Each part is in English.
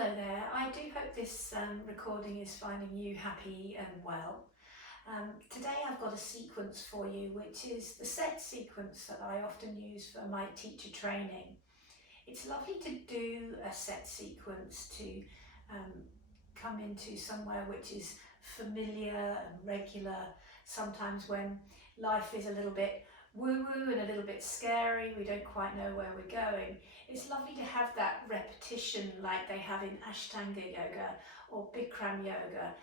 Hello there, I do hope this recording is finding you happy and well. Today I've got a sequence for you which is the set sequence that I often use for my teacher training. It's lovely to do a set sequence to come into somewhere which is familiar and regular, sometimes when life is a little bit woo-woo and a little bit scary, we don't quite know where we're going. It's lovely to have that repetition like they have in Ashtanga yoga or Bikram yoga,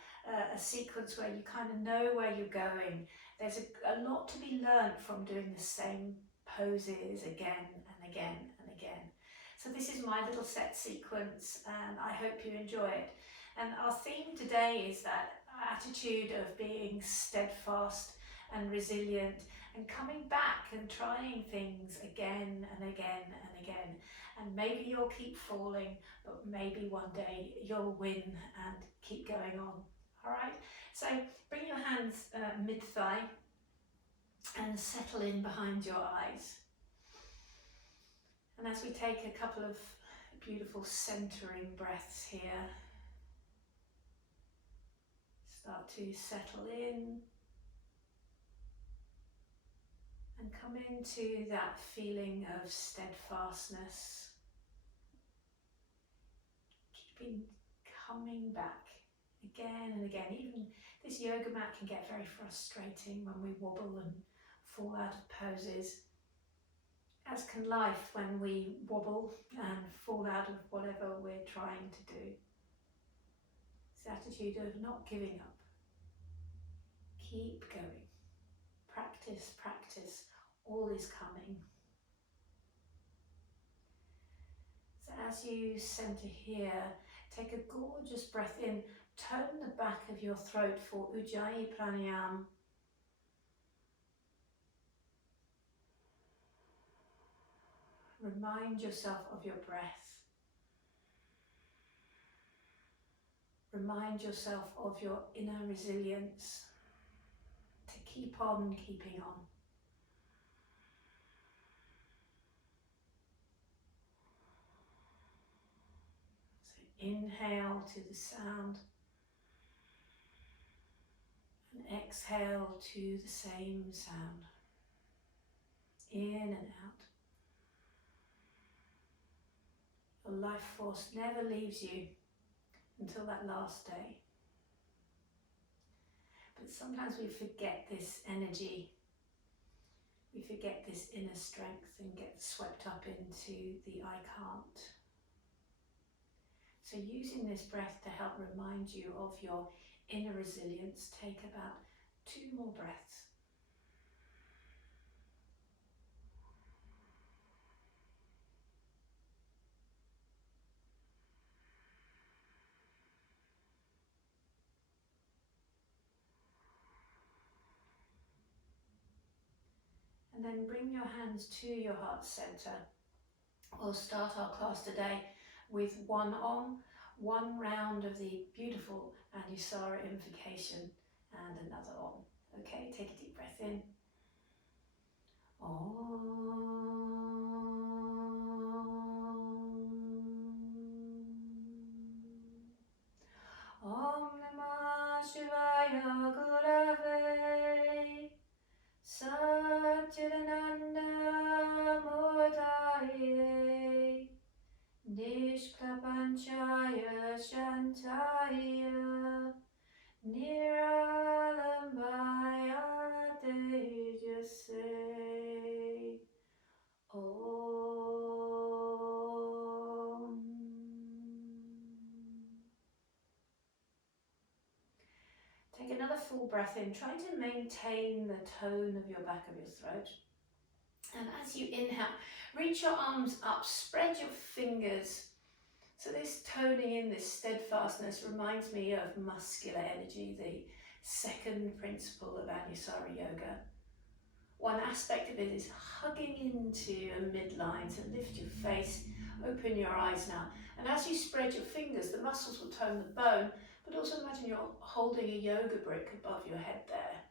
a sequence where you kind of know where you're going. There's a lot to be learnt from doing the same poses again and again and again. So this is my little set sequence and I hope you enjoy it. And our theme today is that attitude of being steadfast and resilient and coming back and trying things again and again and again. And maybe you'll keep falling, but maybe one day you'll win and keep going on. All right, so bring your hands mid-thigh and settle in behind your eyes. And as we take a couple of beautiful centering breaths here, start to settle in and come into that feeling of steadfastness, keeping coming back again and again. Even this yoga mat can get very frustrating when we wobble and fall out of poses, as can life when we wobble and fall out of whatever we're trying to do. This attitude of not giving up, keep going. Practice, practice, all is coming. So as you center here, take a gorgeous breath in, tone the back of your throat for Ujjayi Pranayama. Remind yourself of your breath. Remind yourself of your inner resilience. To keep on keeping on. So inhale to the sound and exhale to the same sound. In and out. Your life force never leaves you until that last day. But sometimes we forget this energy, we forget this inner strength and get swept up into the I can't. So using this breath to help remind you of your inner resilience, take about 2 more breaths. And then bring your hands to your heart center. We'll start our class today with one round of the beautiful Anusara invocation and another on. Okay, take a deep breath in. Om. Om Namah Shivaya Gurave Satchidananda Murtaye Nishklapanchaya Shantaya Niralambaya Tejase Om. Take another full breath in, trying to maintain the tone of your back of your throat. And as you inhale, reach your arms up, spread your fingers. So this toning in, this steadfastness reminds me of muscular energy, the second principle of Anusara Yoga. One aspect of it is hugging into a midline, so lift your face, open your eyes now. And as you spread your fingers, the muscles will tone the bone, but also imagine you're holding a yoga brick above your head there.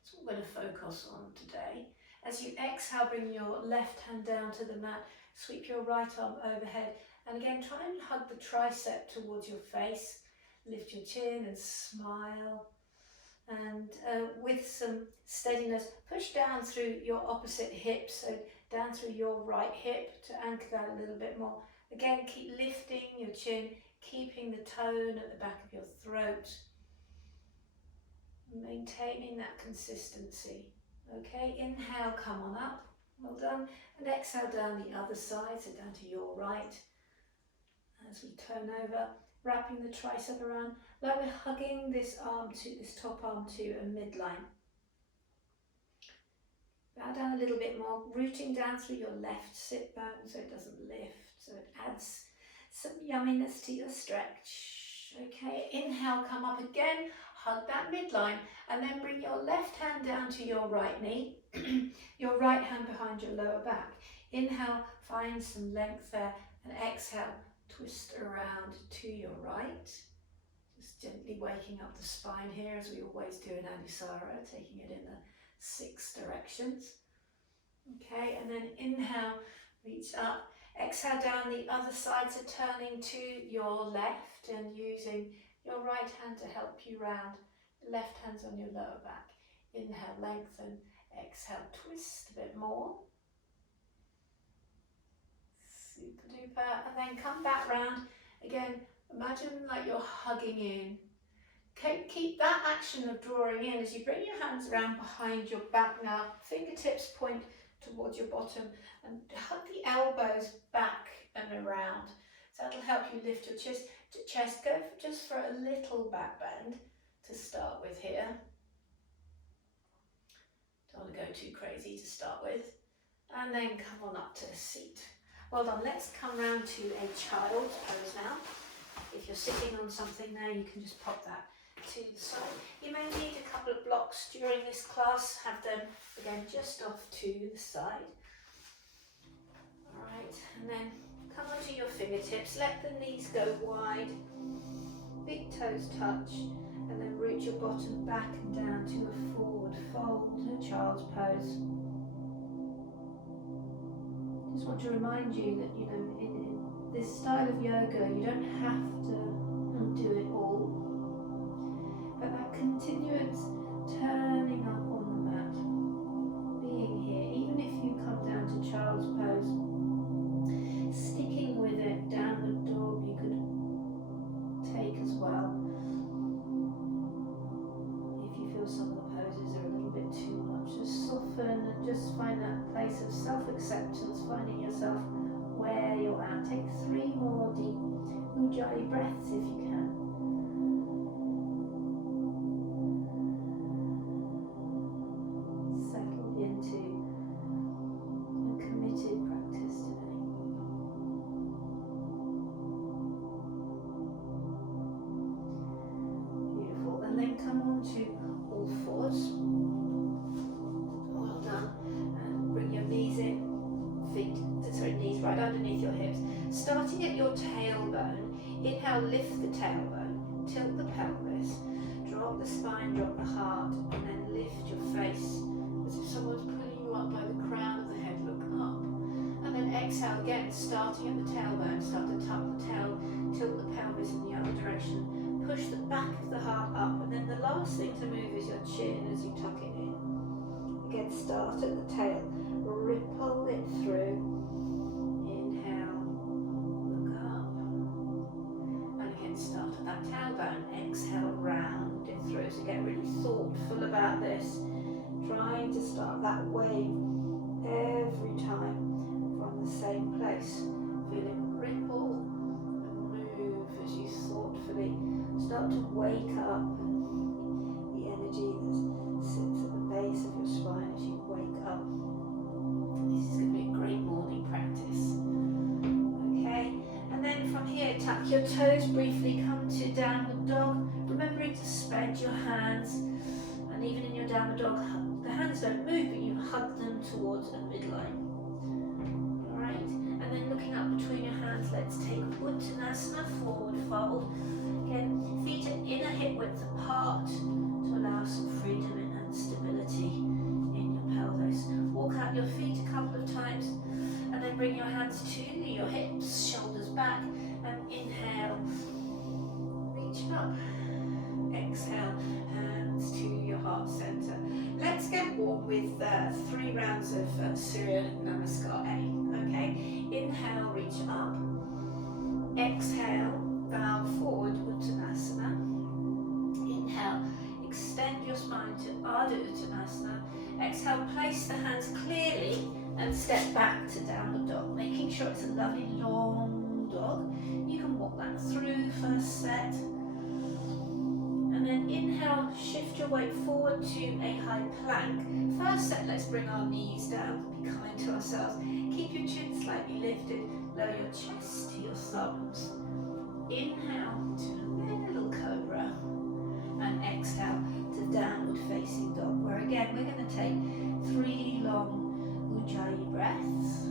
That's what we're going to focus on today. As you exhale, bring your left hand down to the mat, Sweep your right arm overhead. And again, try and hug the tricep towards your face. Lift your chin and smile. And with some steadiness, push down through your opposite hip, so down through your right hip to anchor that a little bit more. Again, keep lifting your chin, keeping the tone at the back of your throat, maintaining that consistency. Okay, inhale, come on up, well done, and exhale down the other side, so down to your right. As we turn over, wrapping the tricep around, like we're hugging this top arm to a midline. Bow down a little bit more, rooting down through your left sit bone so it doesn't lift, so it adds some yumminess to your stretch. Okay, inhale, come up again, hug that midline, and then bring your left hand down to your right knee, your right hand behind your lower back. Inhale, find some length there, and exhale, twist around to your right. Just gently waking up the spine here, as we always do in Anusara, taking it in the 6 directions. Okay, and then inhale, reach up. Exhale down the other side, so turning to your left and using your right hand to help you round. The left hand's on your lower back. Inhale, lengthen. Exhale, twist a bit more. Super duper. And then come back round. Again, imagine like you're hugging in. Okay, keep that action of drawing in as you bring your hands around behind your back now. Fingertips point towards your bottom and hug the elbows back and around. So that'll help you lift your chest. Go just for a little back bend to start with here. Don't want to go too crazy to start with. And then come on up to a seat. Well done. Let's come round to a child's pose now. If you're sitting on something there, you can just pop that to the side. You may need a couple of blocks during this class. Have them again just off to the side. Alright, and then come onto your fingertips. Let the knees go wide. Big toes touch. And then root your bottom back and down to a forward fold, a child's pose. Just want to remind you that, you know, in this style of yoga, you don't have to do it all. But that continuous turning up on the mat, being here, even if you come down to child's pose, sticking with it, downward dog you could take as well. If you feel some of the poses are a little bit too much, just soften and just find that place of self-acceptance, finding yourself where you're at. Take 3 more deep Ujjayi breaths if you can. Starting at your tailbone, inhale, lift the tailbone, tilt the pelvis, drop the spine, drop the heart, and then lift your face as if someone's pulling you up by the crown of the head, look up. And then exhale again, starting at the tailbone, start to tuck the tail, tilt the pelvis in the other direction, push the back of the heart up, and then the last thing to move is your chin as you tuck it in. Again, start at the tail, ripple it through. Start at that tailbone, exhale, round it through. So get really thoughtful about this, trying to start that wave every time from the same place. Feeling ripple and move as you thoughtfully start to wake up the energy that sits at the base of your spine as you wake up. This is going to be a great morning practice. Okay. And then from here, tuck your toes briefly, come to downward dog, remembering to spread your hands, and even in your downward dog, the hands don't move, but you hug them towards a midline. Alright, and then looking up between your hands, let's take Uttanasana, forward fold. Again, feet are inner hip width apart to allow some freedom and stability in your pelvis. walk out your feet a couple of times, and then bring your hands to your hips, shoulders back, and inhale, reach up. Exhale, hands to your heart center. Let's get warm with 3 rounds of Surya Namaskar A. Okay, inhale, reach up. Exhale, bow forward, Uttanasana. Inhale, extend your spine to Ardha Uttanasana. Exhale, place the hands clearly and step back to downward dog, making sure it's a lovely long dog. You can walk that through first set. And then inhale, shift your weight forward to a high plank. First set, let's bring our knees down, be kind to ourselves. Keep your chin slightly lifted, lower your chest to your thumbs. Inhale to little cobra, and exhale to downward facing dog, where again we're going to take 3 long Ujjayi breaths.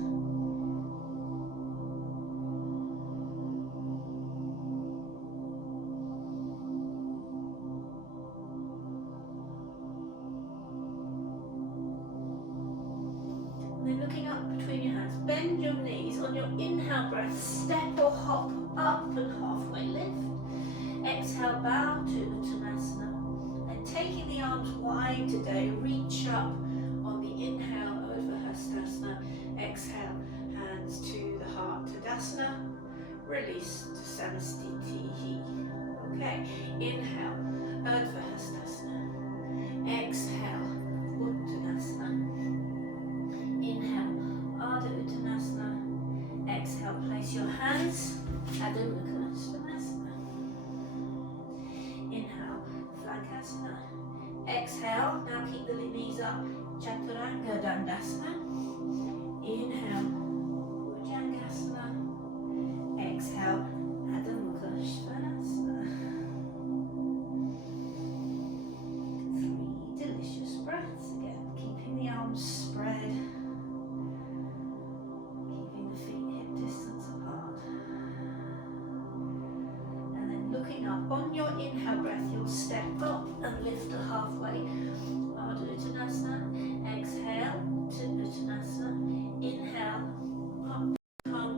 Looking up between your hands, bend your knees. On your inhale breath, step or hop up and halfway lift. Exhale, bow to Uttanasana. And taking the arms wide today, reach up on the inhale, Urdhva Hastasana. Exhale, hands to the heart, Tadasana. Release to Samastiti. Okay, inhale, Urdhva Hastasana. Exhale, Uttanasana. Inhale, Ardha Uttanasana. Exhale, place your hands, Adho Mukha Svanasana. Inhale, Flankasana. Exhale, now keep the knees up, Chaturanga Dandasana. Inhale, Bhujangasana. Exhale, Adho Mukha Svanasana. 3 delicious breaths again, keeping the arms spread. On your inhale breath, you'll step up and lift to halfway. Ardha Uttanasana. Exhale to Uttanasana. Inhale, up, come,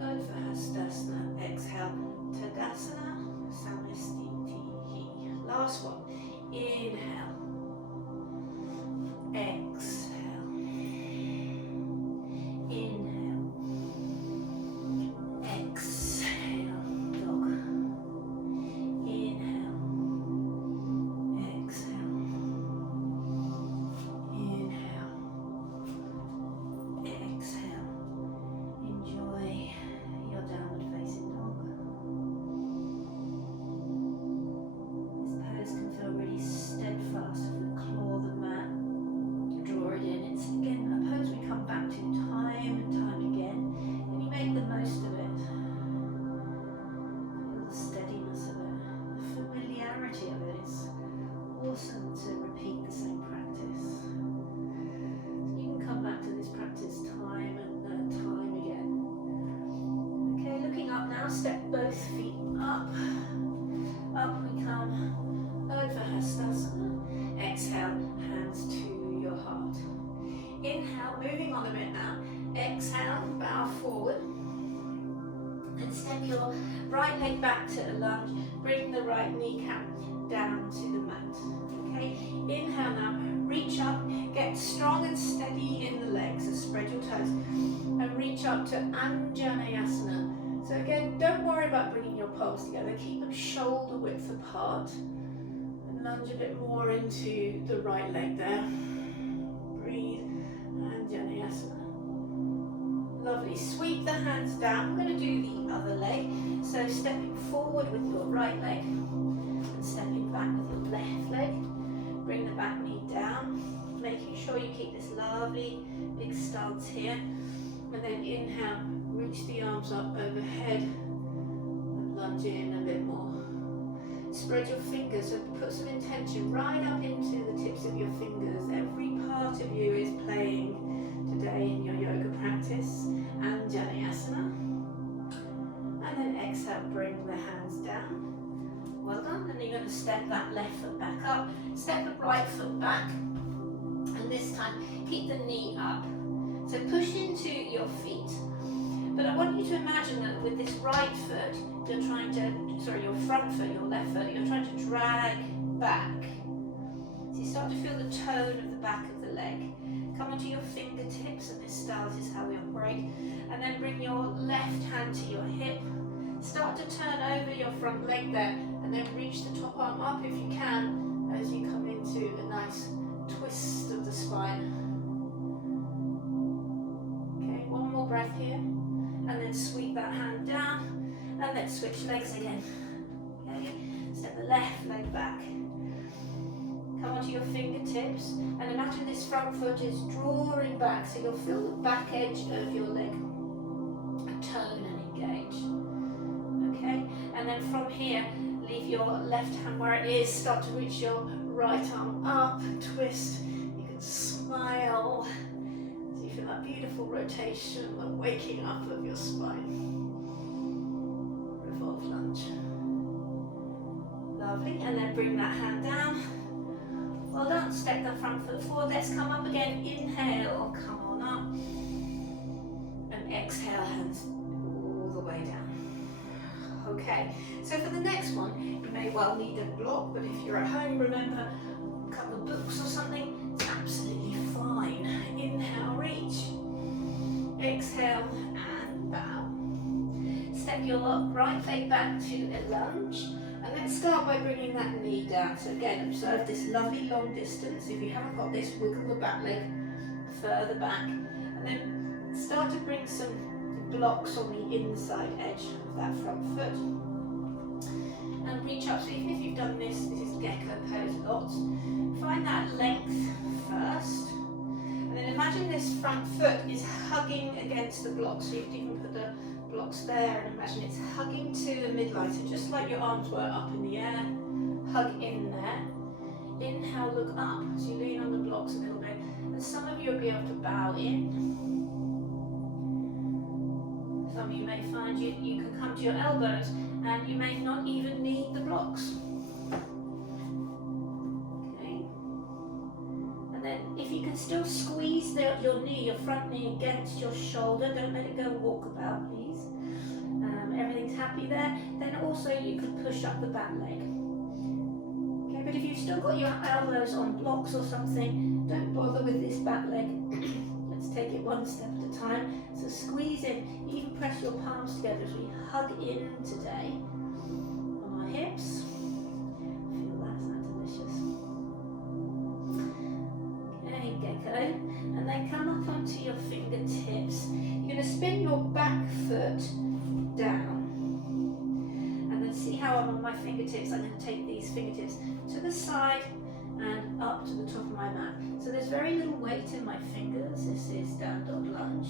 Urdhva Hastasana. Exhale, Tadasana, Samastiti. Last one. Inhale. Exhale. Inhale. Exhale. Dog. Awesome to repeat the same practice. So you can come back to this practice time and time again. Okay, looking up now, step both feet up. Up we come, Urdhva Hastasana. Exhale, hands to your heart. Inhale, moving on a bit now. Exhale, bow forward. And step your right leg back to a lunge. Bring the right kneecap down to the mat. Okay, inhale now, reach up, get strong and steady in the legs, so spread your toes, and reach up to Anjaneyasana. So again, don't worry about bringing your palms together, keep them shoulder width apart, and lunge a bit more into the right leg there. Breathe, Anjaneyasana. Lovely, sweep the hands down. We're going to do the other leg, so stepping forward with your right leg, and stepping back with your left leg. Bring the back knee down, making sure you keep this lovely big stance here. And then inhale, reach the arms up overhead and lunge in a bit more. Spread your fingers, so put some intention right up into the tips of your fingers. Every part of you is playing today in your yoga practice. Anjaneyasana. And then exhale, bring the hands down. Well done. And you're going to step that left foot back up, step the right foot back, And this time, keep the knee up. So push into your feet. But I want you to imagine that with this right foot, you're trying to, sorry, your front foot, your left foot, you're trying to drag back. So you start to feel the tone of the back of the leg. Come onto your fingertips, and this style is how we operate. And then bring your left hand to your hip. Start to turn over your front leg there, and then reach the top arm up if you can, as you come into a nice twist of the spine. Okay, one more breath here, and then sweep that hand down, and then switch legs again. Okay, step the left leg back. Come onto your fingertips, and imagine this front foot is drawing back, so you'll feel the back edge of your leg tone and engage. Okay, and then from here, leave your left hand where it is, start to reach your right arm up, twist. You can smile, so you feel that beautiful rotation, the waking up of your spine. Revolve lunge. Lovely, and then bring that hand down. Well done, step the front foot forward. Let's come up again. Inhale, come on up. And exhale, hands all the way down. Okay, so for the next one, you may well need a block, but if you're at home, remember a couple of books or something, it's absolutely fine. Inhale, reach. Exhale, and bow. Step your right leg back to a lunge. And let's start by bringing that knee down. So again, observe this lovely long distance. If you haven't got this, wiggle the back leg further back. And then start to bring some blocks on the inside edge of that front foot. And reach up. So even if you've done this is gecko pose lots. Find that length first. And then imagine this front foot is hugging against the blocks. So you can even put the blocks there, and imagine it's hugging to the midline, so just like your arms were up in the air, hug in there. Inhale, look up, so you lean on the blocks a little bit, and some of you will be able to bow in. Some of you may find you can come to your elbows, and you may not even need the blocks. Okay, and then if you can still squeeze your knee, your front knee against your shoulder, don't let it go walkabout, please. Everything's happy there. Then also you could push up the back leg. Okay, but if you've still got your elbows on blocks or something, don't bother with this back leg. Let's take it one step at a time. So squeeze in, even press your palms together as we hug in today on our hips. Feel that, isn't that delicious? Okay, gecko. And then come up onto your fingertips. You're going to spin your back foot down, and then see how I'm on my fingertips. I'm going to take these fingertips to the side and up to the top of my mat. So there's very little weight in my fingers. This is down dog lunge.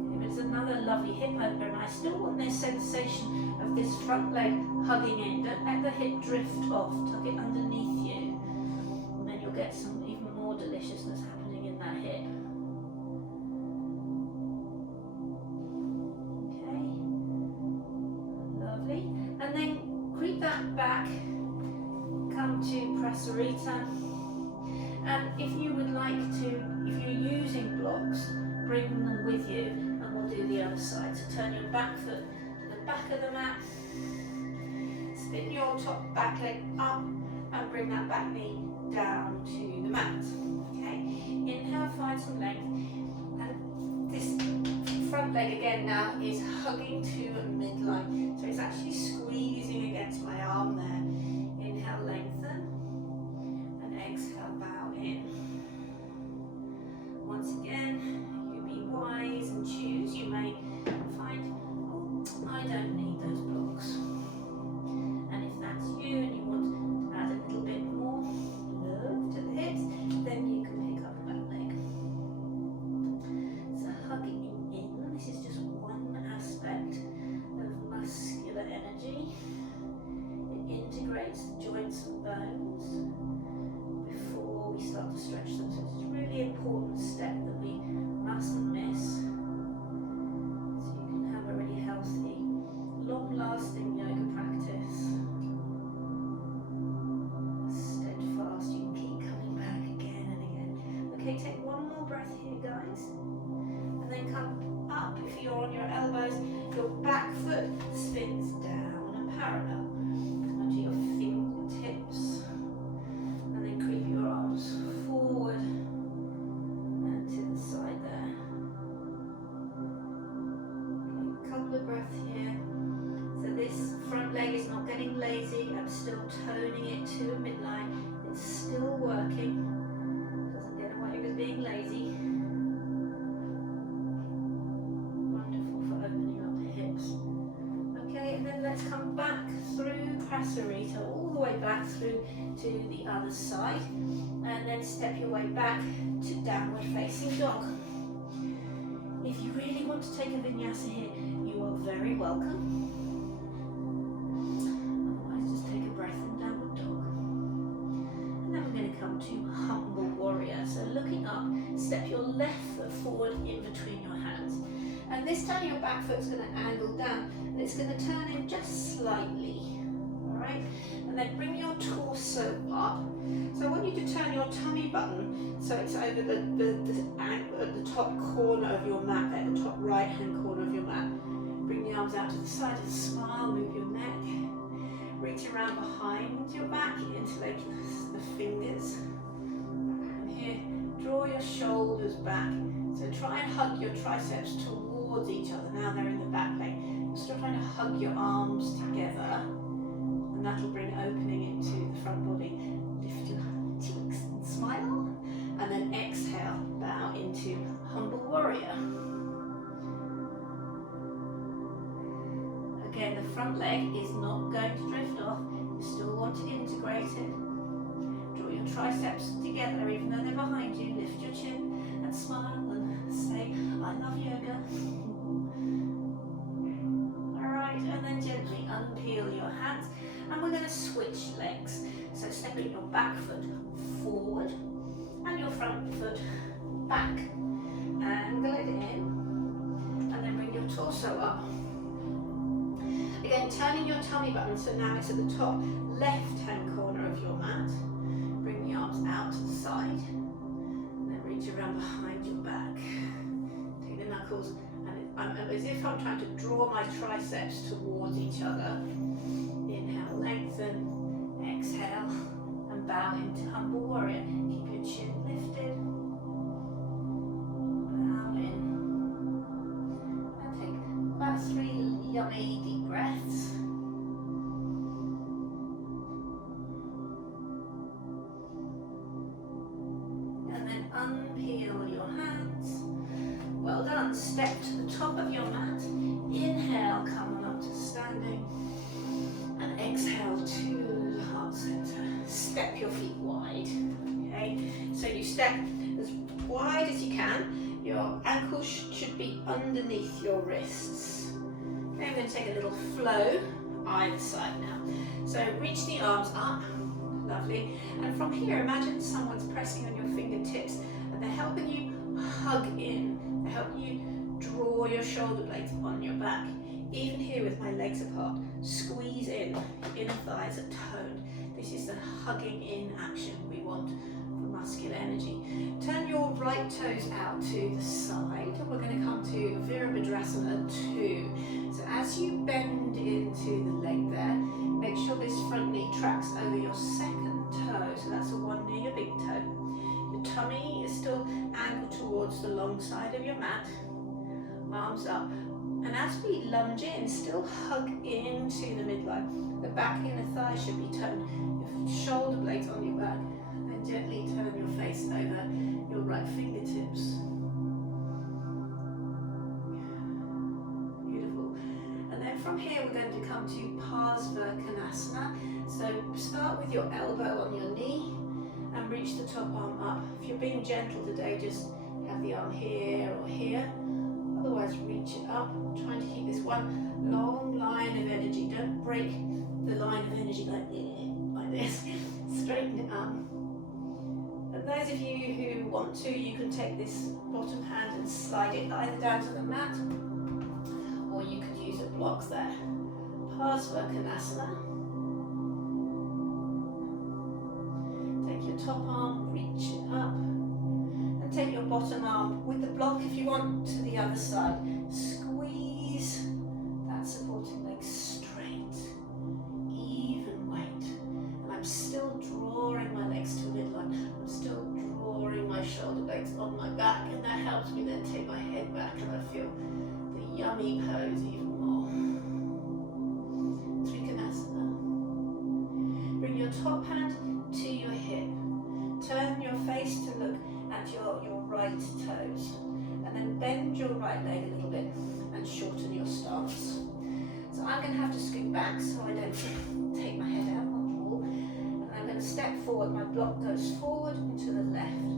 Okay, but it's another lovely hip opener, and I still want this sensation of this front leg hugging in. Don't let the hip drift off. Tuck it underneath you, and then you'll get some even more deliciousness happening in that hip. And then creep that back, come to Prasarita, and if you would like to, if you're using blocks, bring them with you, and we'll do the other side. So turn your back foot to the back of the mat, spin your top back leg up, and bring that back knee down to the mat. Okay, inhale, find some length, and this front leg again now is hugging to a midline, so it's actually squeezing against my arm there. Inhale, lengthen, and exhale, bow in. Once again, you be wise and choose. You may find, oh, I don't need those blocks, and if that's you and you want to add a little bit more love to the hips, then you can pick up the back leg. So hugging in, this is just one aspect of muscular energy. It integrates the joints and up. If you're on your elbows, your back foot spins down and parallel. Onto your fingertips. And then creep your arms forward and to the side there. Okay, a couple of breaths here. So this front leg is not getting lazy. I'm still toning it to a midline. It's still working. Doesn't get away with being lazy. Wonderful for opening up the hips. Okay, and then let's come back through Prasarita, all the way back through to the other side. And then step your way back to downward facing dog. If you really want to take a vinyasa here, you are very welcome. Otherwise, just take a breath in downward dog. And then we're going to come to humble warrior. So looking up, step your left foot forward in between your hands. And this time your back foot's going to angle down and it's going to turn in just slightly. Alright? And then bring your torso up. So I want you to turn your tummy button so it's over the top corner of your mat there, the top right hand corner of your mat. Bring the arms out to the side and smile, move your neck. Reach around behind your back, interlace the fingers. And here, draw your shoulders back. So try and hug your triceps towards each other. Now they're in the back leg. Still trying to hug your arms together. And that'll bring opening into the front body. Lift your cheeks and smile. And then exhale, bow into humble warrior. Again, the front leg is not going to drift off. You still want to integrate it. Draw your triceps together, even though they're behind you. Lift your chin and smile and say, I love yoga. Alright, and then gently unpeel your hands. And we're going to switch legs. So stepping your back foot forward and your front foot back. Angle it in. And then bring your torso up. Again, turning your tummy button, so now it's at the top left-hand corner of your mat. Bring the arms out to the side, and then reach around behind your back. Take the knuckles, and as if I'm trying to draw my triceps towards each other. Inhale, lengthen, exhale, and bow into humble warrior. Keep your chin lifted. Bow in. And take about 3 yummy deep breaths. And then unpeel your hands. Well done. Step to the top of your mat. Inhale, come on up to standing. And exhale to the heart center. Step your feet wide. Okay? So you step as wide as you can. Your ankles should be underneath your wrists. Okay, I'm going to take a little flow either side now. So reach the arms up, lovely. And from here, imagine someone's pressing on your fingertips and they're helping you hug in. They're helping you draw your shoulder blades on your back. Even here with my legs apart, squeeze in, inner thighs are toned. This is the hugging in action we want for muscular energy. Turn your right toes out to the side. And we're going to come to Virabhadrasana 2. So as you bend into the leg there, make sure this front knee tracks over your second toe. So that's the one near your big toe. Your tummy is still angled towards the long side of your mat. Arms up. And as we lunge in, still hug into the midline. The back inner thigh should be toned. Your shoulder blades on your back. And gently turn your face over your right fingertips. Beautiful. And then from here we're going to come to Parsvakonasana. So start with your elbow on your knee and reach the top arm up. If you're being gentle today, just have the arm here or here. Otherwise, reach it up, trying to keep this one long line of energy. Don't break the line of energy like this. Straighten it up. And those of you who want to, you can take this bottom hand and slide it either down to the mat, or you could use a block there. Parsvakonasana. Take your top arm, reach it up. And take your bottom arm with the block, if you want, to the other side. Squeeze that supporting leg straight, even weight. And I'm still drawing my legs to the midline. I'm still drawing my shoulder blades on my back, and that helps me then take my head back, and I feel the yummy pose even more. Trikonasana. Bring your top hand to your hip. Turn your face to look at your right toes, and then bend your right leg a little bit and shorten your stance. So I'm going to have to scoot back so I don't take my head out on the wall, and I'm going to step forward. My block goes forward and to the left.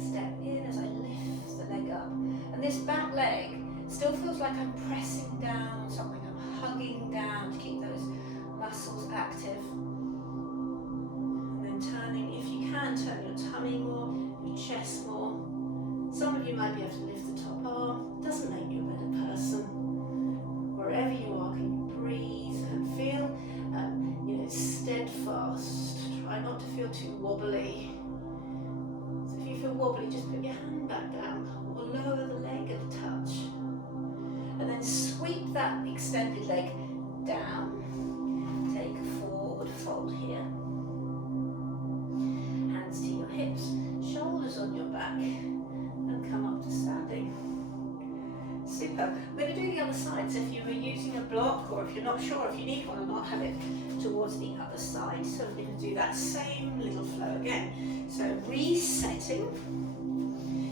Step in as I lift the leg up, and this back leg still feels like I'm pressing down on something. I'm hugging down to keep those muscles active. Turning, if you can, turn your tummy more, your chest more. Some of you might be able to lift the top arm. Doesn't make you a better person. Wherever you are, can you breathe and feel, steadfast. Try not to feel too wobbly. So if you feel wobbly, just put your hand back down or lower the leg a touch, and then sweep that extended leg down. Take a forward fold here. To your hips, shoulders on your back, and come up to standing. Super. We're going to do the other side, so if you were using a block, or if you're not sure if you need one or not, have it towards the other side. So we're going to do that same little flow again. So resetting.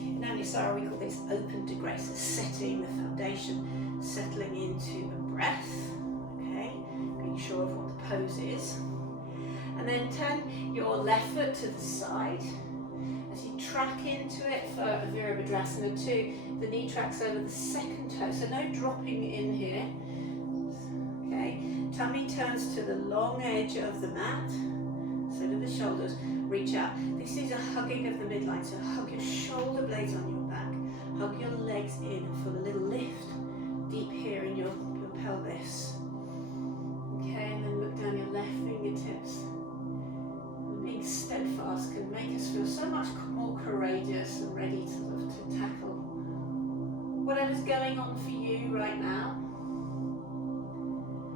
In Anusara we call this open to grace, so setting the foundation, settling into a breath, okay, being sure of what the pose is. And then turn your left foot to the side as you track into it for Virabhadrasana 2. The knee tracks over the second toe, so no dropping in here. Okay, tummy turns to the long edge of the mat, so do the shoulders. Reach out. This is a hugging of the midline, so hug your shoulder blades on your back, hug your legs in, and feel a little lift deep here in your pelvis. Okay, and then look down your left fingertips. Being steadfast can make us feel so much more courageous and ready to tackle whatever's going on for you right now.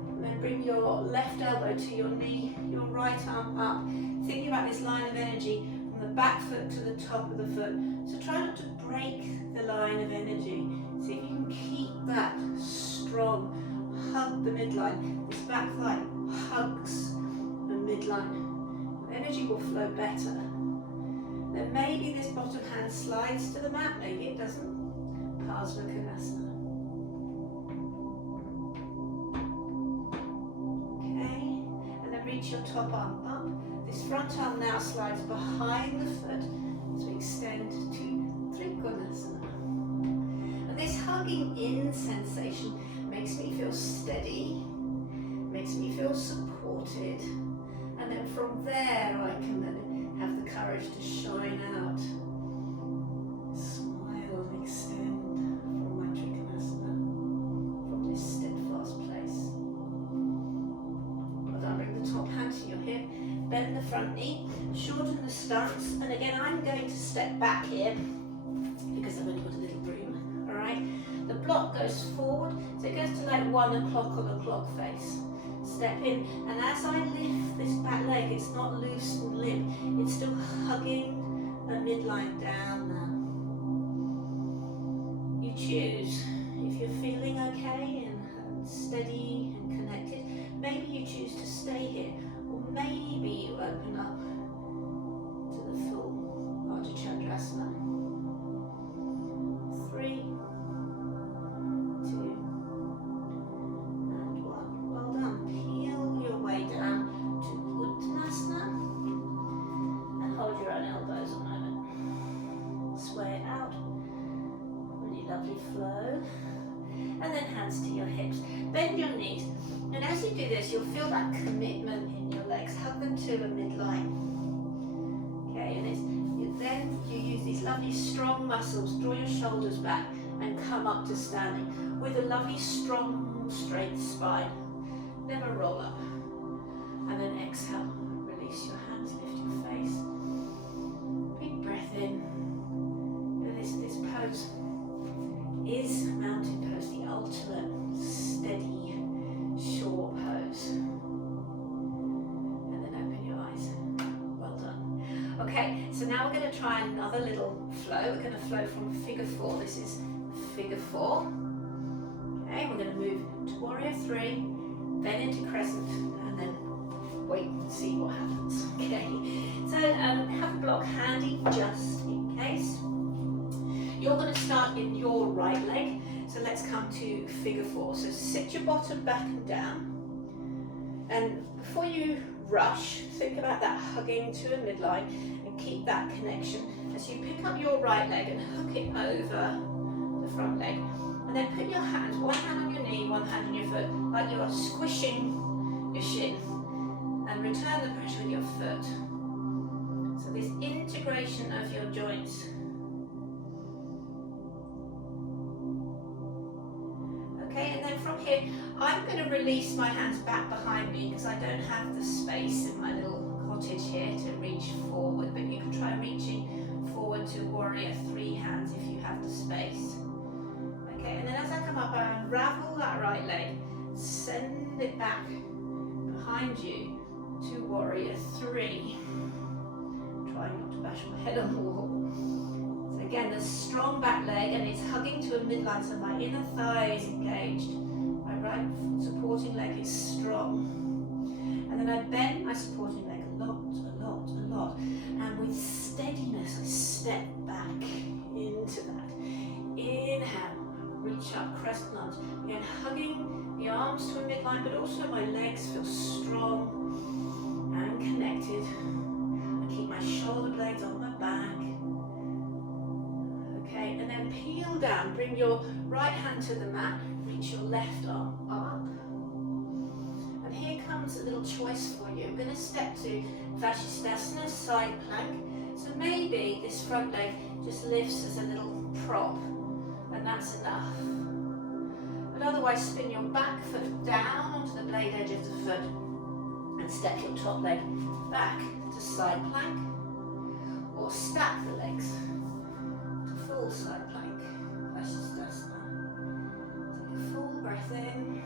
And then bring your left elbow to your knee, your right arm up, thinking about this line of energy from the back foot to the top of the foot. So try not to break the line of energy. See if you can keep that strong. Hug the midline. This back thigh hugs the midline. Energy will flow better. Then maybe this bottom hand slides to the mat, maybe it doesn't. Parsvakonasana. Okay, and then reach your top arm up. This front arm now slides behind the foot as we extend to Trikonasana. And this hugging in sensation makes me feel steady, makes me feel supported. And then from there I can then have the courage to shine out. Smile and extend from my Trikonasana, from this steadfast place. Well done. Bring the top hand to your hip, bend the front knee, shorten the stance, and again I'm going to step back here because I'm going to put a little broom. Alright? The block goes forward, so it goes to like 1 o'clock on the clock face. Step in, and as I lift this back leg, it's not loose and limp, it's still hugging the midline down now. You choose, if you're feeling okay and steady and connected, maybe you choose to stay here, or maybe you open up to the full Ardha Chandrasana. 3, 2, flow, and then hands to your hips. Bend your knees, and as you do this, you'll feel that commitment in your legs. Hug them to a midline. Okay, and then you use these lovely strong muscles. Draw your shoulders back and come up to standing with a lovely strong straight spine. Never roll up. And then exhale. Release your hands. Lift your face. Big breath in. mountain pose, the ultimate steady, short pose. And then open your eyes. Well done. Okay, so now we're going to try another little flow. We're going to flow from figure 4. This is figure 4. Okay, we're going to move to warrior 3, then into crescent, and then wait and see what happens. Okay, so have a block handy just in case. You're going to start in your right leg, so let's come to figure 4. So sit your bottom back and down, and before you rush, think about that hugging to a midline and keep that connection as you pick up your right leg and hook it over the front leg, and then put your hands, one hand on your knee, one hand on your foot, like you are squishing your shin, and return the pressure with your foot. So this integration of your joints. Okay, and then from here, I'm going to release my hands back behind me because I don't have the space in my little cottage here to reach forward, but you can try reaching forward to warrior 3 hands if you have the space. Okay, and then as I come up, I unravel that right leg, send it back behind you to warrior 3. Trying not to bash my head on the wall. So again, the strong back leg, and it's hugging to a midline, so my inner thigh is engaged. My right supporting leg is strong. And then I bend my supporting leg a lot. And with steadiness, I step back into that. Inhale, reach up, crescent lunge. Again, hugging the arms to a midline, but also my legs feel strong and connected. I keep my shoulder blades on my back. Okay, and then peel down. Bring your right hand to the mat. Reach your left arm up. And here comes a little choice for you. I'm going to step to Vashisthasana, side plank. So maybe this front leg just lifts as a little prop, and that's enough. But otherwise, spin your back foot down onto the blade edge of the foot and step your top leg back to side plank, or stack the legs to full side plank. Vashisthasana. Take a full breath in.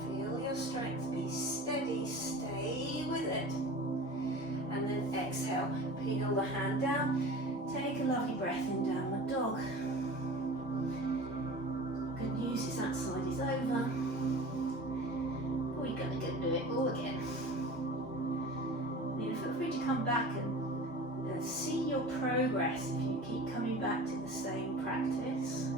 Feel your strength. Be steady. Stay with it. And then exhale. Peel the hand down. Take a lovely breath in, downward dog. Good news is that side is over. We're going to do it all again. Now feel free to come back and see your progress if you keep coming back to the same practice. It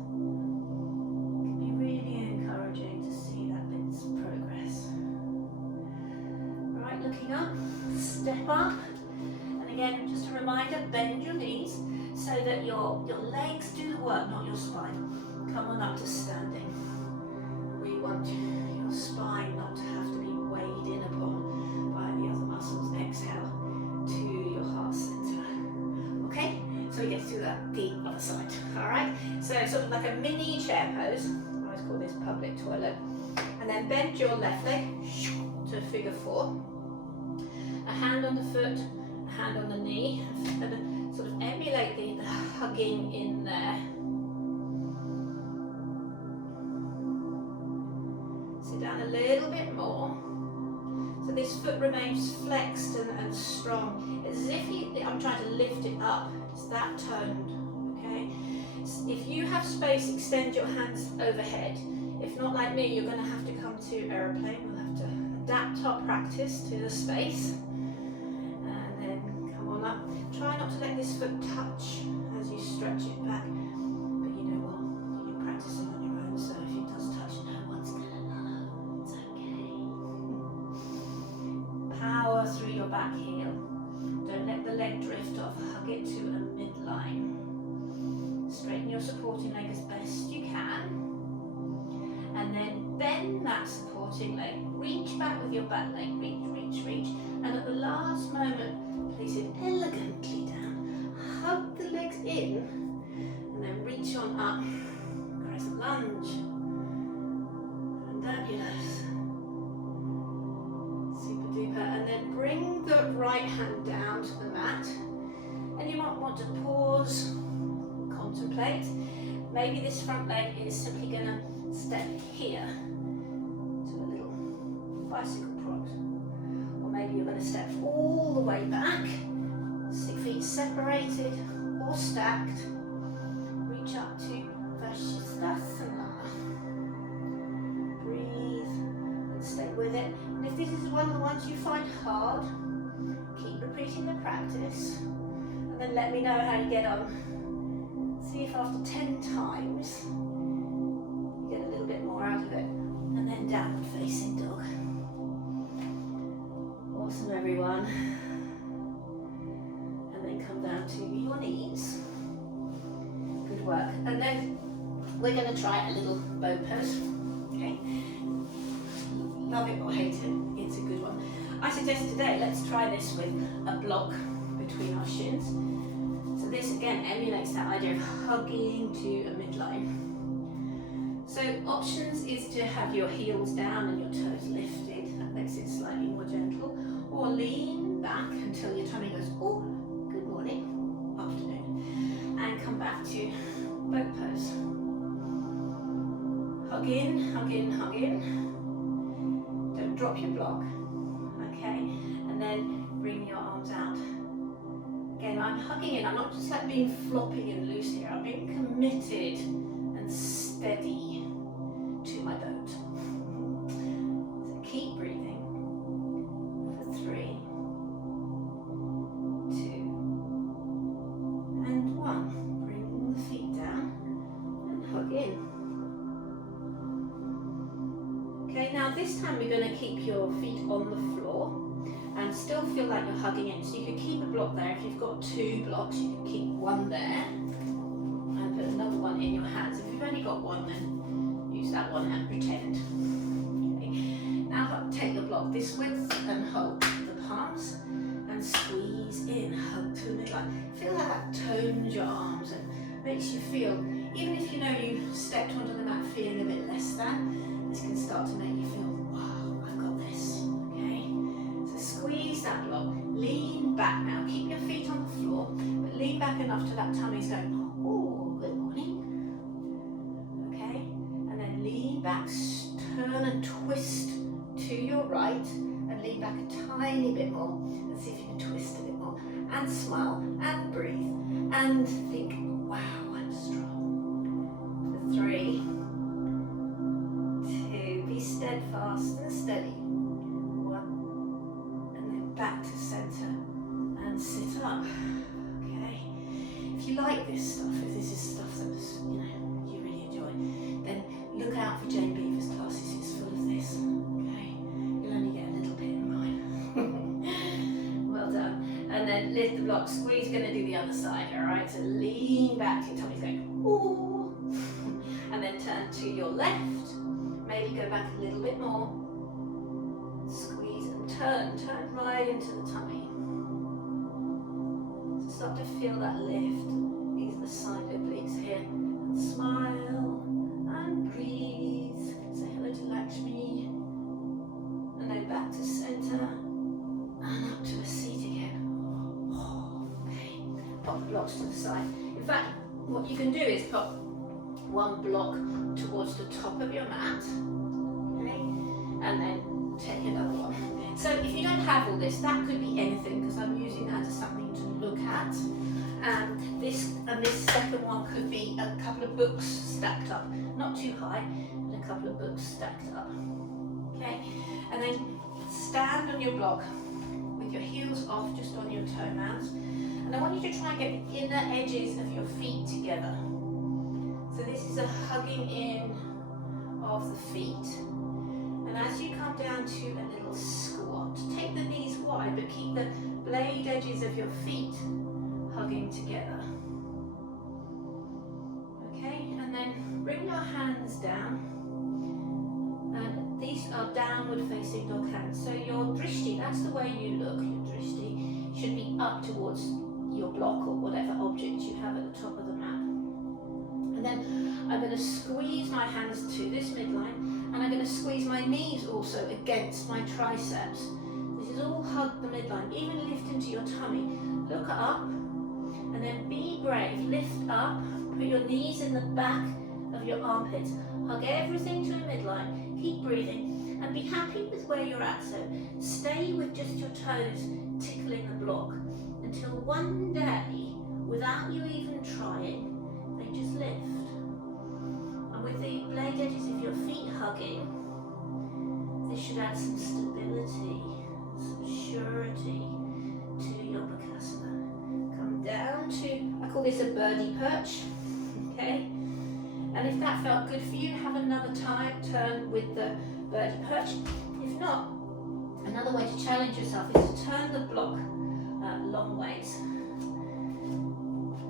can be really encouraging to see that bit's progress. Right, looking up, step up. And again, just a reminder, bend your knees so that your legs do the work, not your spine. Come on up to standing. We want your spine not to have to be weighed in upon by the other muscles. Exhale to your heart center. Okay, so we get to the other side. All right, so sort of like a mini chair pose. I always call this public toilet. And then bend your left leg to figure 4. A hand on the foot, a hand on the knee, and sort of emulate the hugging in there. Sit down a little bit more. So this foot remains flexed and strong, as if I'm trying to lift it up. It's that toned, okay? If you have space, extend your hands overhead. If not, like me, you're going to have to come to aeroplane. We'll have to adapt our practice to the space. And then come on up. Try not to let this foot touch as you stretch it back. But you know what? You're practicing on your own, so if it does touch, no one's going to know. It's okay. Power through your back heel. Don't let the leg drift off. Hug it to a midline. Straighten your supporting leg as best you can. And then bend that supporting leg. Reach back with your back leg. Reach, reach, reach. And at the last moment, place it elegantly down. Hug the legs in. And then reach on up. Crescent lunge. And fabulous. Super duper. And then bring the right hand down to the mat. And you might want to pause, contemplate. Maybe maybe this front leg is simply going to step here to a little bicycle prod. Or maybe you're going to step all the way back, 6 feet separated or stacked. Reach up to Vashisthasana. Breathe and stay with it. And if this is one of the ones you find hard, keep repeating the practice. And then let me know how you get on. See if after 10 times you get a little bit more out of it. And then downward facing dog. Awesome, everyone. And then come down to your knees. Good work. And then we're going to try a little bow pose. Okay. Love it or hate it, it's a good one. I suggest today let's try this with a block between our shins. So this again emulates that idea of hugging to a midline. So options is to have your heels down and your toes lifted. That makes it slightly more gentle. Or lean back until your tummy goes, oh, good morning, afternoon. And come back to boat pose. Hug in, hug in, hug in. Don't drop your block. Okay, and then bring your arms out. Again, I'm hugging in. I'm not just like being floppy and loose here. I'm being committed and steady to my boat. So keep breathing for 3, 2, and 1. Bring the feet down and hug in. Okay, now this time we're going to keep your feet on the floor and still feel like you're hugging in. So you could keep a block there. If you've got 2 blocks, you can keep one there and put another one in your hands. If you've only got one, then use that one and pretend. Okay. Now take the block this width and hold the palms and squeeze in, hug to the midline. Feel how that tones your arms and makes you feel, even if you know you stepped onto the mat feeling a bit less than, this can start to make you feel, wow, I've got this. Squeeze that block, lean back now, keep your feet on the floor, but lean back enough to that tummy's going, oh, good morning. Okay, and then lean back, turn and twist to your right, and lean back a tiny bit more, and see if you can twist a bit more, and smile, and breathe, and think, wow, I'm strong. For 3, 2, be steadfast and steady. Back to center and sit up. Okay. If you like this stuff, if this is stuff that's you really enjoy, then look out for Jane Beaver's classes. It's full of this. Okay. You'll only get a little bit in mine. Well done. And then lift the block. Squeeze. Going to do the other side. All right. So lean back. Your tummy's going. Ooh. And then turn to your left. Maybe go back a little bit more. Turn right into the tummy. So start to feel that lift. These are the side obliques here. And smile and breathe. Say hello to Lakshmi. And then back to center. And up to a seat again. Okay. Pop the blocks to the side. In fact, what you can do is pop one block towards the top of your mat. Okay. And then take another one. So if you don't have all this, that could be anything, because I'm using that as something to look at. And this second one could be a couple of books stacked up, not too high, but a couple of books stacked up. Okay, and then stand on your block with your heels off, just on your toe mounts. And I want you to try and get the inner edges of your feet together. So this is a hugging in of the feet. And as you come down to a little squat, take the knees wide, but keep the blade edges of your feet hugging together. Okay, and then bring your hands down. And these are downward facing dog hands. So your drishti, that's the way you look, your drishti, should be up towards your block or whatever object you have at the top of the mat. And then I'm going to squeeze my hands to this midline. And I'm going to squeeze my knees also against my triceps. This is all hug the midline. Even lift into your tummy. Look up and then be brave. Lift up, Put your knees in the back of your armpits. Hug everything to a midline. Keep breathing and be happy with where you're at. So stay with just your toes tickling the block until one day, without you even trying, they just lift. And with the blade edges of your feet hugging, this should add some stability, some surety to your Bakasana. Come down to, I call this a birdie perch, okay? And if that felt good for you, have another turn with the birdie perch. If not, another way to challenge yourself is to turn the block long ways.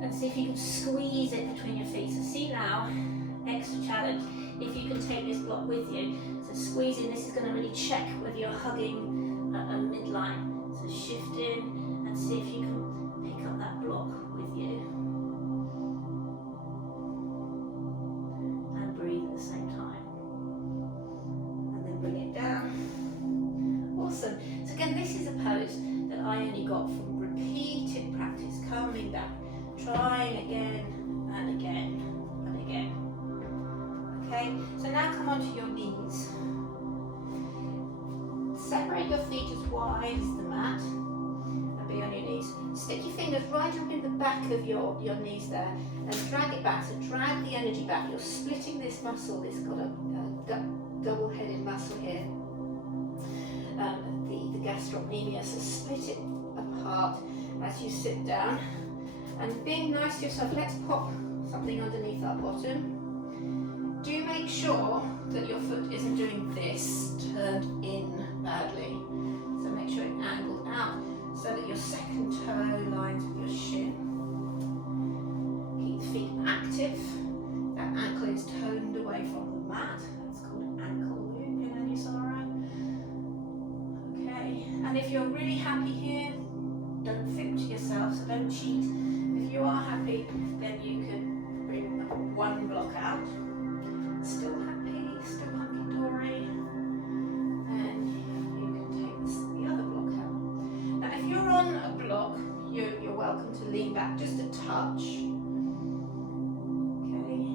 And see if you can squeeze it between your feet. So see now, extra challenge, if you can take this block with you. So squeezing, this is going to really check whether you're hugging a midline. So shift in and see if you can pick up that block with you. And breathe at the same time. And then bring it down. Awesome. So again, this is a pose that I only got from repeated practice, coming back, trying again and again and again. Okay, so now come onto your knees. Separate your feet as wide as the mat and be on your knees. Stick your fingers right up in the back of your knees there and drag it back. So drag the energy back. You're splitting this muscle. It's got a double-headed muscle here, the gastrocnemius. So split it apart as you sit down. And being nice to yourself, let's pop something underneath our bottom. Do make sure that your foot isn't doing this, turned in badly. So make sure it's angled out so that your second toe lines with your shin. Keep the feet active. That ankle is toned away from the mat. That's called an ankle loop in Anusara. Okay, and if you're really happy here, don't think to yourself, so don't cheat. If you are happy, then you can bring one block out. Still happy, still hunky-dory, and you can take the other block out. Now if you're on a block, you're welcome to lean back just a touch, okay,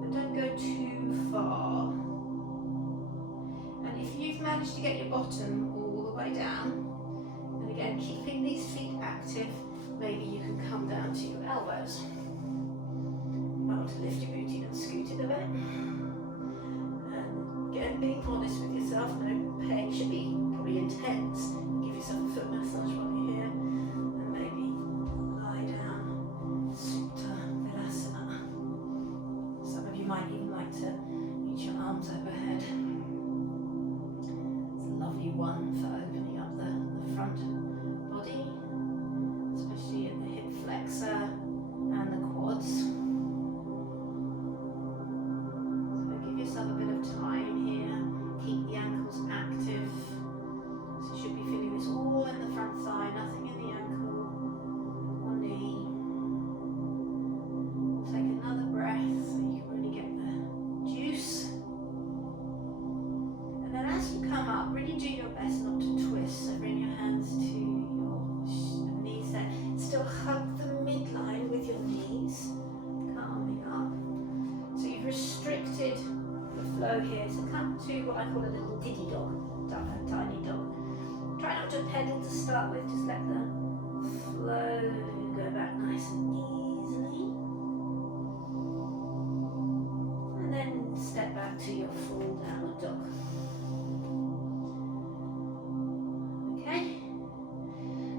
but don't go too far. And if you've managed to get your bottom all the way down, and again keeping these feet active, maybe you can come down to your elbows. You might want to lift your booty and scoot it a bit. And again, being honest with yourself, no pain should be probably intense. Give yourself a foot massage while you're here. And maybe lie down, Supta Virasana. Some of you might even like to reach your arms overhead. It's a lovely one for opening up the front body, especially in the hip flexor and the quads. So give yourself a bit of time here. Keep the ankles active. So you should be feeling this all in the front thigh, nothing in the ankle or knee. We'll take another breath so you can really get the juice. And then as you come up, really do your best not to twist. So bring your hands to your knees there. Still hug the midline with your knees, calming up. So you've restricted the flow here. So come to what I call a little diddy dog, a tiny dog. Try not to pedal to start with, just let the flow go back nice and easily. And then step back to your full downward dog. Okay?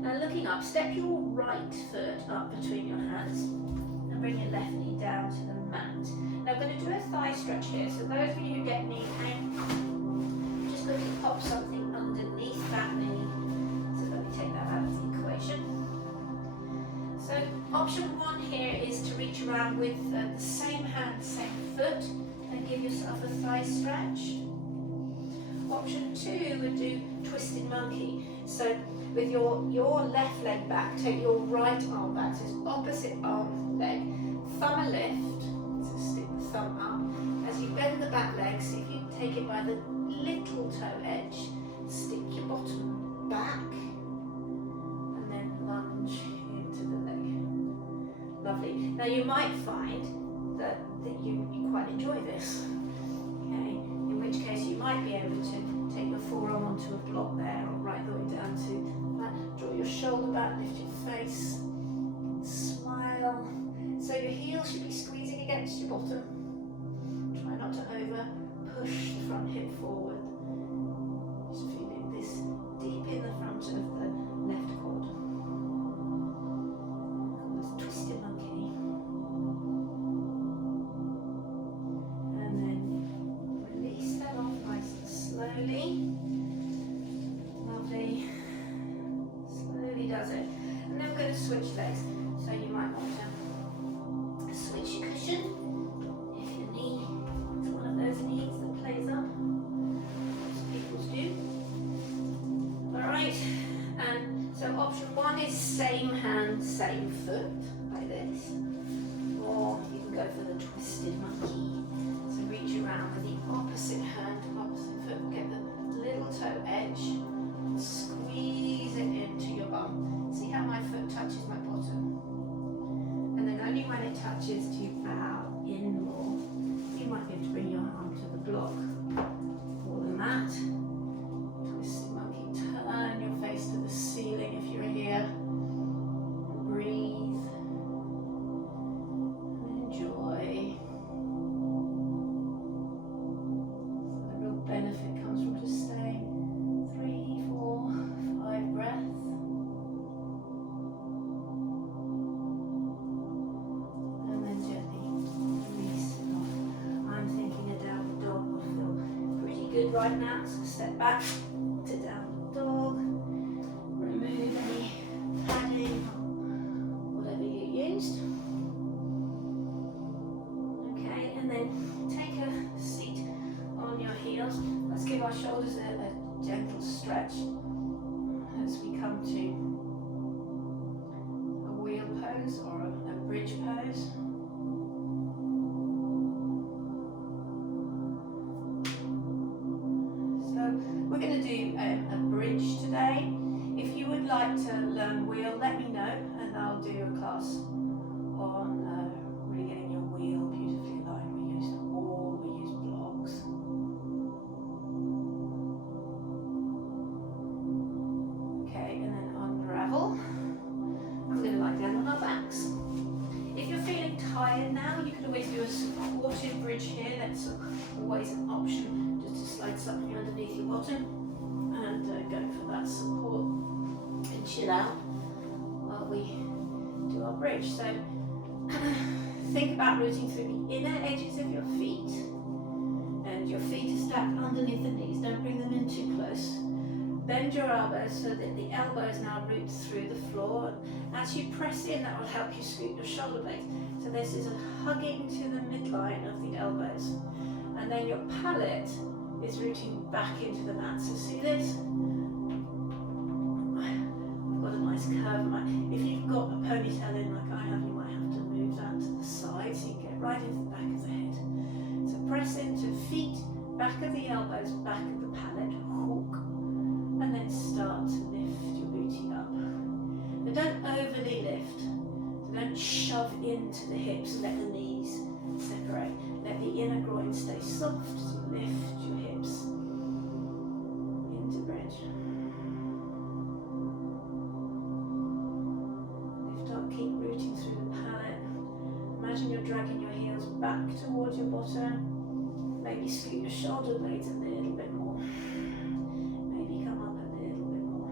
Now looking up, step your right foot up between your hands and bring your left knee down to the mat. Now I'm going to do a thigh stretch here, so those of you who get knee pain, I'm just going to pop something underneath that knee. So let me take that out of the equation. So option one here is to reach around with the same hand, same foot, and give yourself a thigh stretch. Option two would do twisted monkey. So with your left leg back, take your right arm back, so it's opposite arm leg, thumb a lift, so stick the thumb up. As you bend the back leg, see if you take it by the little toe edge, stick your bottom back, and then lunge into the leg. Lovely. Now you might find that you quite enjoy this, okay? In which case you might be able to take your forearm onto a block there, or right the way down to that. Draw your shoulder back, lift your face, smile. So your heels should be squeezing against your bottom. Try not to over push the front hip forward. Just feeling this deep in the front of the left quad. Call this twisted monkey. And then release that off nice and slowly. Lovely. Slowly does it. And then we're going to switch legs. So you might want to switch your cushion if your knee is one of those knees that plays up. Most people's do. Alright, and so option one is same hand, same foot, like this. Or you can go for the twisted monkey. So reach around with the opposite hand, opposite foot, get the little toe edge, squeeze it into your bum. See how my foot touches my bottom? And then only when it touches do you bow in more. You might be able to bring your arm to the block or the mat. Twisted monkey, turn your face to the ceiling if you're here. Breathe. Enjoy. So the real benefit comes from just staying 3, 4, 5 breaths. Right now, so step back to downward dog, remove any padding, whatever you used. Okay, and then take a seat on your heels. Let's give our shoulders a gentle stretch as we come to a wheel pose or a bridge pose. We're going to do a bridge today. If you would like to learn wheel, let me know and I'll do a class on really getting your wheel beautifully aligned. We use the wall, we use blocks. Okay, and then unravel. I'm going to lie down on our backs. If you're feeling tired now, you can always do a supported bridge here. That's always an option. To slide something underneath your bottom and go for that support and chill out while we do our bridge. So think about rooting through the inner edges of your feet, and your feet are stacked underneath the knees. Don't bring them in too close. Bend your elbows so that the elbows now root through the floor. As you press in, that will help you scoot your shoulder blades. So this is a hugging to the midline of the elbows, and then your palate is rooting back into the mat. So see this? I've got a nice curve. If you've got a ponytail in like I have, you might have to move that to the side so you get right into the back of the head. So press into feet, back of the elbows, back of the palate, hook, and then start to lift your booty up. But don't overly lift. So don't shove into the hips and let the knees separate. Let the inner groin stay soft. So lift your hips into bridge. Lift up, keep rooting through the palate. Imagine you're dragging your heels back towards your bottom. Maybe scoot your shoulder blades a little bit more. Maybe come up a little bit more.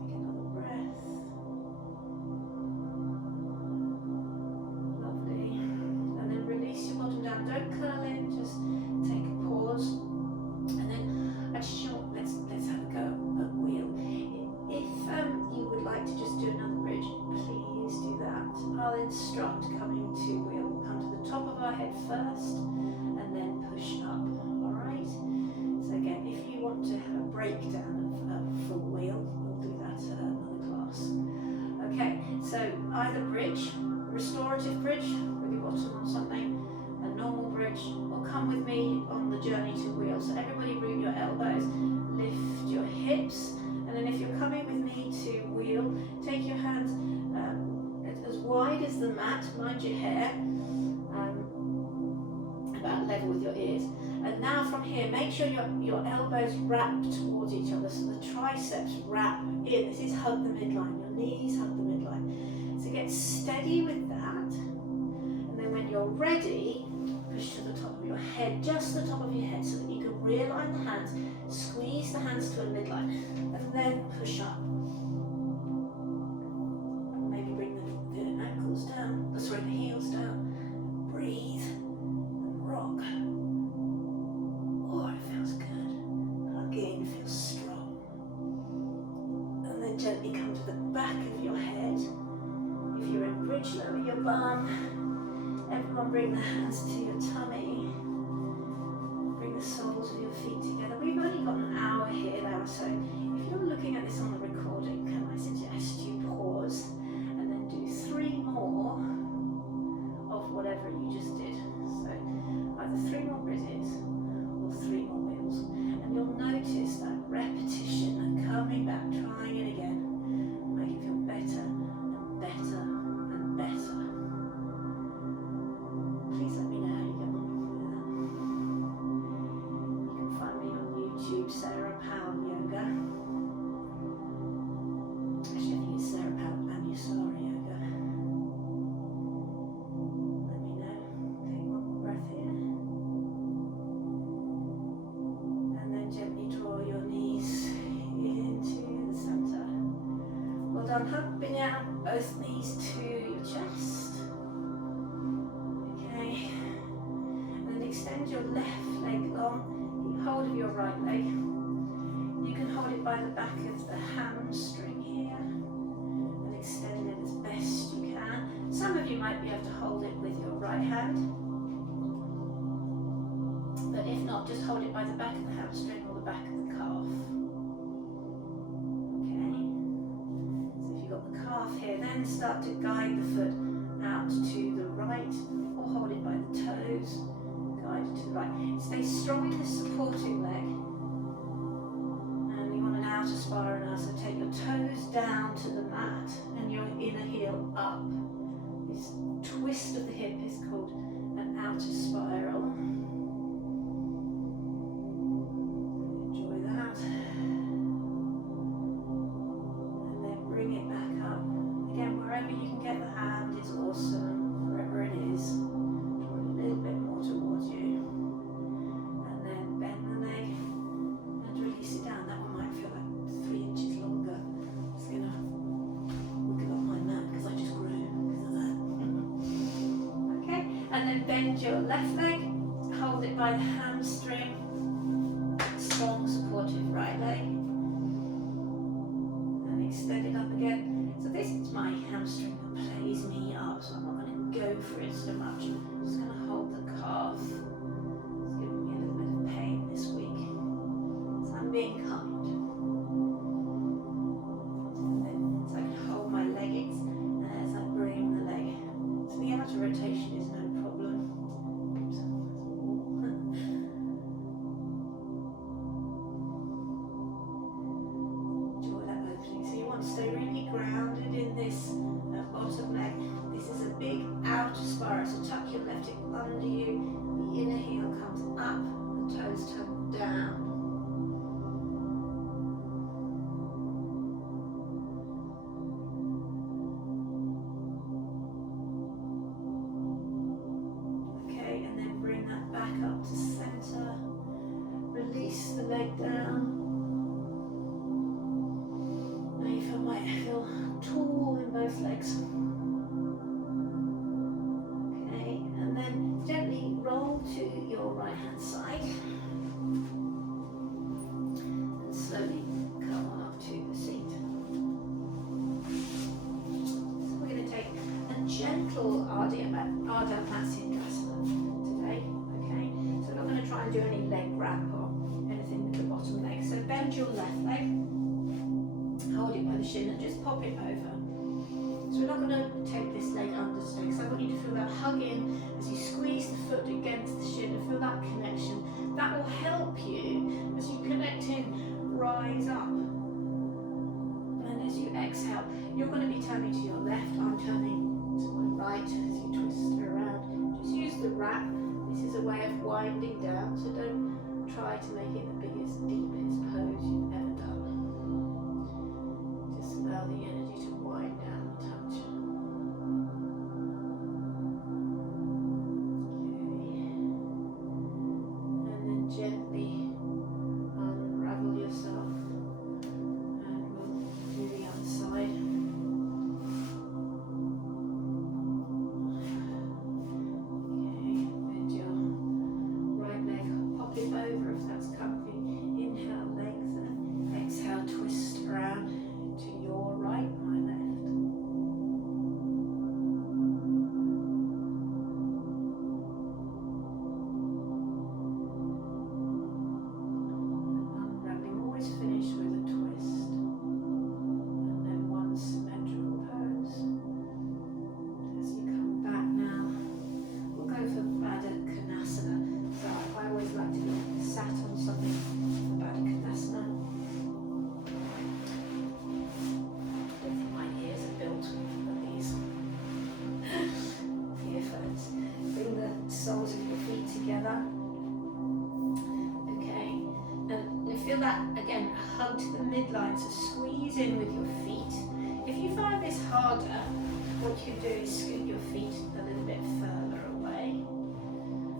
Take another breath. Lovely. And then release your bottom down. Don't curl in, just take a pause. And then let's have a go at wheel. If you would like to just do another bridge, please do that. I'll instruct coming to wheel. We'll come to the top of our head first and then push up. Alright? So again, if you want to have a breakdown of full wheel, we'll do that at another class. Okay, so either bridge, restorative bridge with your bottom on something, a normal bridge, or come with me on the journey to wheel. So everybody root your elbows, lift your hips, And then if you're coming with me to wheel, take your hands as wide as the mat, mind your hair, about level with your ears. And now from here, make sure your elbows wrap towards each other, so the triceps wrap in. This is hug the midline, your knees hug the midline. So get steady with that. And then when you're ready, push to the top of your head, just the top of your head, so that you can realign the hands, squeeze the hands to a midline, and then push up. Maybe bring the ankles down, sorry, the heels down. Breathe and rock. Oh, it feels good. Again, feels strong. And then gently come to the back of your head. If you're in bridge, lower your bum. Everyone bring the hands to your tummy. Bring the soles of your feet together. We've only got an hour here now, so if you're looking at this on the recording, can I suggest you pause and then do 3 more of whatever you just did. So either 3 more bridges or 3 more wheels. And you'll notice that repetition and coming back, trying it again, make it feel better and better and better. Please let me know how you get on with that. You can find me on YouTube, Sarah Powell Yoga. Actually, I think it's Sarah Powell Anusara Yoga. Let me know. Take one more breath here. And then gently draw your knees into the center. Well done. Bring out both knees to your chest. Okay. And then extend your left leg long. Keep hold of your right leg. You can hold it by the back of the hamstring here and extend it as best you can. Some of you might be able to hold it with your right hand, but if not, just hold it by the back of the hamstring or the back of the calf. Okay, so if you've got the calf here, then start to guide the foot out to the right, or hold it by the toes, guide it to the right. Stay strong in this supporting leg. And you want an outer spiral now, so take your toes down to the mat and your inner heel up. This twist of the hip is called an outer spiral. Enjoy that. And then bring it back up. Again, wherever you can get the hand is awesome, wherever it is. Draw it a little bit more towards you. And then bend the leg and release it down. That one might feel like 3 inches longer. I'm just going to look at my mat because I just grew because of that. Okay, and then bend your left leg, hold it by the hamstring, strong supportive right leg, and extend it up again. So this is my hamstring that plays me up, so I'm not going to go for it so much. I'm just going to hold the calf. It's giving me a little bit of pain this week, so I'm being kind. And then, so I can hold my leggings as I bring the leg. So the outer rotation is no problem. Oops, that's all. Enjoy that opening. So you want to stay really grounded in this bottom leg. This is a big outer spiral, so tuck your left hip under you, the inner heel comes up, the toes turn down. Okay, and then bring that back up to center, release the leg down. Now you might feel tall in both legs. Okay, and then gently roll to your right hand side. And slowly come on up to the seat. So we're going to take a gentle Ardha Matsyasana today. Okay, so we're not going to try and do any leg wrap or anything with the bottom leg. So bend your left leg. Hold it by the shin and just pop it over. So we're not going to take this leg under today, because I want you to feel that hug in as you squeeze the foot against the shin and feel that connection. That will help you as you connect in, rise up. as you exhale, you're going to be turning to your left. I'm turning to my right as you twist around. Just use the wrap. This is a way of winding down, so don't try to make it the biggest, deepest pose you've ever done. Just allow the energy to wind down a touch. Okay. And then gently unravel yourself, and we'll do the other side. Okay, bend your right leg, pop it over if that's comfy. Inhale, lengthen. Exhale, twist around to your right, my left. Unwrapping, always finish with a twist. And then one symmetrical pose. As you come back now, we'll go for Baddha Konasana. So I always like to be sat on something for Baddha Konasana. I think my ears are built for these earphones. Bring the soles of your feet together. Okay, and feel that again, a hug to the midline, so squeeze in with your feet. If you find this harder, what you do is scoot your feet a little bit further away.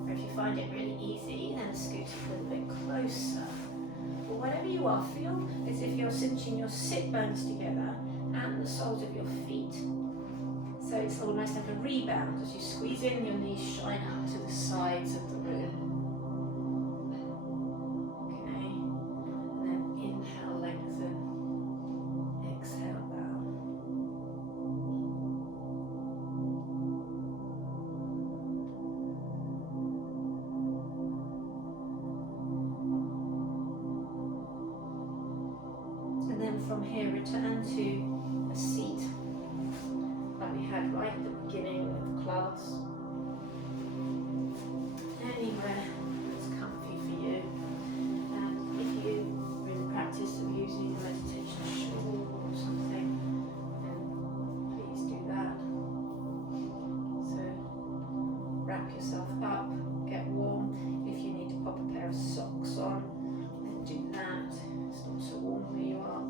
Or if you find it really easy, then scoot a little bit closer. But whatever you are, feel as if you're cinching your sit bones together and the soles of your feet. So it's almost like a rebound. As you squeeze in, your knees shine up to the sides of the room. Okay, and then inhale, lengthen. Exhale, bow. And then from here, return to a seat like we had right at the beginning of the class. Anywhere that's comfy for you. And if you're in the practice of using a meditation shawl or something, then please do that. So wrap yourself up, get warm. If you need to pop a pair of socks on, then do that. It's not so warm where you are.